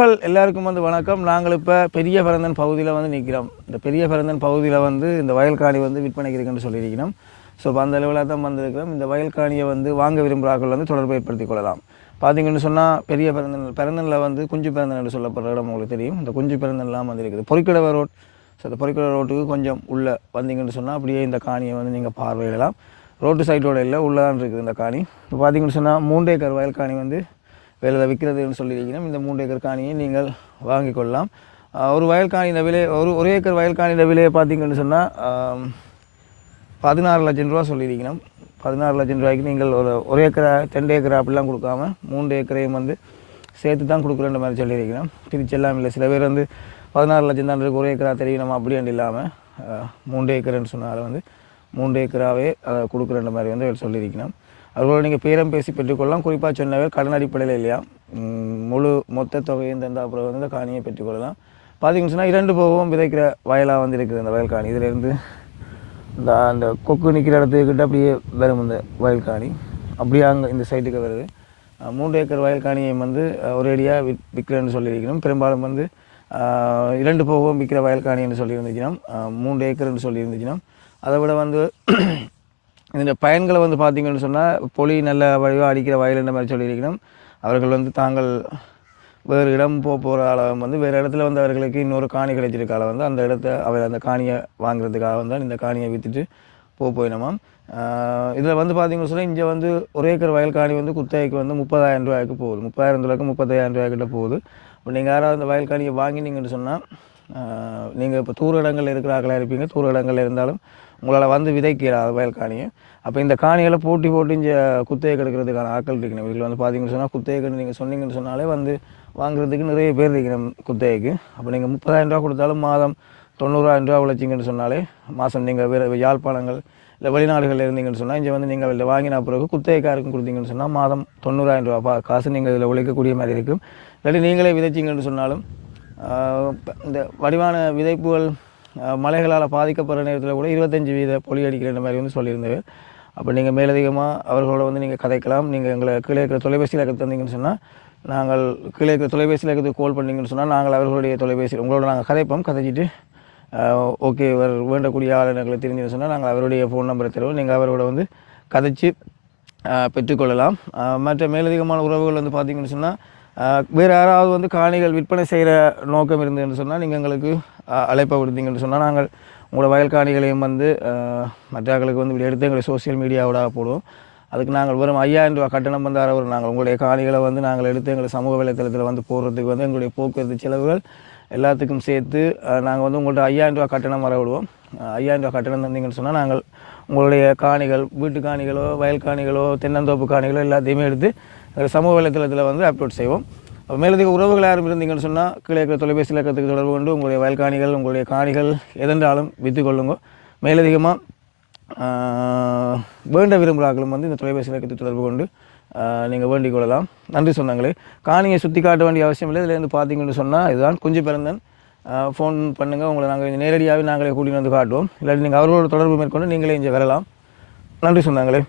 உறவுகள் எல்லாருக்கும் வந்து வணக்கம். நாங்கள் இப்போ பெரிய பரந்தன் பகுதியில் வந்து நிற்கிறோம் இந்த பெரிய பரந்தன் பகுதியில் வந்து இந்த வயல்காணி வந்து விற்பனைக்கு இருக்குன்னு சொல்லியிருக்கிறோம். ஸோ இப்போ அந்த அளவில் தான் வந்திருக்கிறோம். இந்த வயல்காணியை வந்து வாங்க விரும்புகிறார்கள் வந்து தொடர்பு ஏற்படுத்திக் கொள்ளலாம். பார்த்தீங்கன்னு சொன்னால் பெரிய பிறந்தன் பிறந்தனில் வந்து குஞ்சு பிறந்தன் என்று சொல்லப்படுற இடம் உங்களுக்கு தெரியும். இந்த குஞ்சு பிறந்தன்லாம் வந்து இருக்குது. பொறிக்கடவை ரோட். ஸோ அந்த பொறிக்கடவை ரோட்டுக்கு கொஞ்சம் உள்ளே வந்தீங்கன்னு சொன்னால் அப்படியே இந்த காணியை வந்து நீங்கள் பார்வையிடலாம். ரோட்டு சைட்டோட இல்லை உள்ளே தான் இருக்குது இந்த காணி. இப்போ பார்த்தீங்கன்னு சொன்னால் மூன்று ஏக்கர் வயல் காணி வந்து வேலை விற்கிறதுன்னு சொல்லியிருக்கிறோம் இந்த மூன்று ஏக்கர் காணியை நீங்கள் வாங்கி கொள்ளலாம். ஒரு வயல் காணியின் விலை ஒரு ஒரு ஏக்கர் வயல் காணியின் விலையை பார்த்தீங்கன்னு சொன்னால் பதினாறு லட்சம் ரூபா சொல்லியிருக்கணும் பதினாறு லட்சம் ரூபாய்க்கு நீங்கள் ஒரு ஒரு ஏக்கரா ரெண்டு ஏக்கரா அப்படிலாம் கொடுக்காம மூன்று ஏக்கரையும் வந்து சேர்த்து தான் கொடுக்குறேன்ற மாதிரி சொல்லியிருக்கிறோம் திருச்சி எல்லாம் இல்லை சில பேர் வந்து பதினாறு லட்சம் தான் இருக்குது ஒரு ஏக்கரா தெரியணும் அப்படின்ட்டு இல்லாமல் மூன்று ஏக்கர்னு சொன்னாலும் வந்து மூன்று ஏக்கராகவே அதை கொடுக்குறேன்ற மாதிரி வந்து சொல்லியிருக்கிறோம் அதுபோல் நீங்கள் பேரம் பேசி பெற்றுக்கொள்ளலாம். குறிப்பாக சொன்னவர் கடன் அடிப்படையில் இல்லையா? முழு மொத்த தொகையும் தந்த அப்புறம் வந்து இந்த காணியை பெற்றுக்கொள்ளலாம். பார்த்தீங்கன்னு சொன்னால் இரண்டு போகவும் விதைக்கிற வயலாக வந்து இருக்குது அந்த வயல் காணி. இதிலேருந்து இந்த அந்த கொக்கு நிற்கிற இடத்துக்கிட்ட அப்படியே வரும் இந்த வயல் காணி. அப்படியே அங்கே இந்த சைட்டுக்கு வருது. மூன்று ஏக்கர் வயல் காணியை வந்து ஒரேடியாக விற் விற்கிறேன்னு சொல்லியிருக்கணும் பெரும்பாலும் வந்து இரண்டு போகவும் விற்கிற வயல் காணின்னு சொல்லியிருந்துச்சுன்னா மூன்று ஏக்கர்னு சொல்லியிருந்துச்சுன்னா அதை விட வந்து இந்த பயன்களை வந்து பார்த்தீங்கன்னு சொன்னால் பொலி நல்ல வடிவாக அடிக்கிற வயல் என்ன மாதிரி சொல்லியிருக்கணும். அவர்கள் வந்து தாங்கள் வேறு இடம் போக போகிற அளவு வந்து வேறு இடத்துல வந்து அவர்களுக்கு இன்னொரு காணி கிடைச்சிருக்கால வந்து அந்த இடத்த அவர் அந்த காணியை வாங்குறதுக்காக வந்து இந்த காணியை விற்றுட்டு போக போயினமாம். இதில் வந்து பார்த்தீங்கன்னு சொன்னால் இங்கே வந்து ஒரு ஏக்கர் வயல் காணி வந்து குத்தகைக்கு வந்து முப்பதாயிரம் ரூபாய்க்கு போகுது. முப்பதாயிரம் ரூபாய்க்கு முப்பத்தாயிரம் ரூபாய்க்கிட்ட போகுது. இப்போ நீங்கள் யாராவது அந்த வயல் காணியை வாங்கினீங்கன்னு சொன்னால் நீங்கள் இப்போ தூர இடங்களில் இருக்கிற ஆக்களாக இருப்பீங்க. தூர இடங்களில் இருந்தாலும் உங்களால் வந்து விதைக்கிற வயல் காணியை. அப்போ இந்த காணிகளை போட்டி போட்டு இங்கே குத்தகை கெடுக்கிறதுக்கான ஆட்கள் இருக்கணும். இதில் வந்து பார்த்தீங்கன்னு சொன்னால் குத்தகை நீங்கள் சொன்னீங்கன்னு சொன்னாலே வந்து வாங்குறதுக்கு நிறைய பேர் இருக்கணும் குத்தகைக்கு. அப்போ நீங்கள் முப்பதாயிரம் ரூபா கொடுத்தாலும் மாதம் தொண்ணூறாயிரம் ரூபா உழைச்சிங்கன்னு சொன்னாலே மாதம் நீங்கள் வேறு யாழ்ப்பாணங்கள் இல்லை வெளிநாடுகளில் இருந்தீங்கன்னு சொன்னால் இங்கே வந்து நீங்கள் இதில் வாங்கின பிறகு குத்தகைக்காருக்கும் கொடுத்தீங்கன்னு சொன்னால் மாதம் தொண்ணூறாயிரம் ரூபா பா- காசு நீங்கள் இதில் உழைக்கக்கூடிய மாதிரி இருக்கும். இல்லாட்டி நீங்களே விதைச்சிங்கன்னு சொன்னாலும் இந்த வடிவான விதைப்புகள் மலைகளால் பாதிக்கப்படுற நேரத்தில் கூட இருபத்தஞ்சி வீத பொலி அடிக்கிற மாதிரி வந்து சொல்லியிருந்தது. அப்போ நீங்கள் மேலதிகமாக அவர்களோட வந்து நீங்கள் கதைக்கலாம். நீங்கள் எங்களை கீழே இருக்கிற தொலைபேசி இலக்கத்தை தந்தீங்கன்னு சொன்னால் நாங்கள் கீழே இருக்கிற தொலைபேசி இலக்கத்துக்கு கால் பண்ணீங்கன்னு சொன்னால் நாங்கள் அவர்களுடைய தொலைபேசி உங்களோட நாங்கள் கதைப்போம் கதைச்சிட்டு ஓகே இவர் வேண்டக்கூடிய ஆள் எங்களுக்கு தெரிஞ்சுன்னு சொன்னால் நாங்கள் அவருடைய ஃபோன் நம்பரை தருவோம். நீங்கள் அவரோட வந்து கதைச்சு பெற்றுக்கொள்ளலாம். மற்ற மேலதிகமான உறவுகள் வந்து பார்த்திங்கன்னு சொன்னால் வேறு யாராவது வந்து காணிகள் விற்பனை செய்கிற நோக்கம் இருந்ததுன்னு சொன்னால் நீங்கள் எங்களுக்கு அழைப்பை விடுத்தீங்கன்னு சொன்னால் நாங்கள் உங்களோட வயல் காணிகளையும் வந்து மற்றாக்களுக்கு மற்றவர்களுக்கு வந்து இப்படி எடுத்து எங்களை சோசியல் மீடியாவோட போடுவோம். அதுக்கு நாங்கள் வெறும் ஐயாயிரம் ரூபா கட்டணம் வந்து அறவர் நாங்கள் உங்களுடைய காணிகளை வந்து நாங்கள் எடுத்து எங்களை சமூக வலைத்தளத்தில் வந்து போடுறதுக்கு வந்து எங்களுடைய போக்குவரத்து செலவுகள் எல்லாத்துக்கும் சேர்த்து நாங்கள் வந்து உங்கள்கிட்ட ஐயாயிரம் ரூபா கட்டணம் வரவிடுவோம் ஐயாயிரம் ரூபா கட்டணம் தந்தீங்கன்னு சொன்னால் நாங்கள் உங்களுடைய காணிகள் வீட்டு காணிகளோ வயல் காணிகளோ தென்னந்தோப்பு காணிகளோ எல்லாத்தையுமே எடுத்து எங்கள் சமூக வலைத்தளத்தில் வந்து அப்லோட் செய்வோம். மேலதிக உறவுகள் யாரும் இருந்தீங்கன்னு சொன்னால் கீழே இருக்கிற தொலைபேசி இலக்கத்துக்கு தொடர்பு கொண்டு உங்களுடைய வயல் காணிகள் உங்களுடைய காணிகள் எதென்றாலும் விற்று கொள்ளுங்க. மேலதிகமாக வேண்ட விரும்புகிறார்களும் வந்து இந்த தொலைபேசி இலக்கத்தை தொடர்பு கொண்டு நீங்கள் வேண்டிக் கொள்ளலாம். நன்றி சொன்னாங்களே காணியை சுற்றி காட்ட வேண்டிய அவசியம் இல்லை. இதுலேருந்து பார்த்தீங்கன்னு சொன்னால் இதுதான் குஞ்சு பிறந்தன். ஃபோன் பண்ணுங்கள் உங்களை நாங்கள் நேரடியாகவே நாங்களே கூட்டிகிட்டு வந்து காட்டுவோம். இல்லாட்டி நீங்கள் அவர்களோட தொடர்பு மேற்கொண்டு நீங்களே இங்கே வரலாம். நன்றி சொன்னாங்களே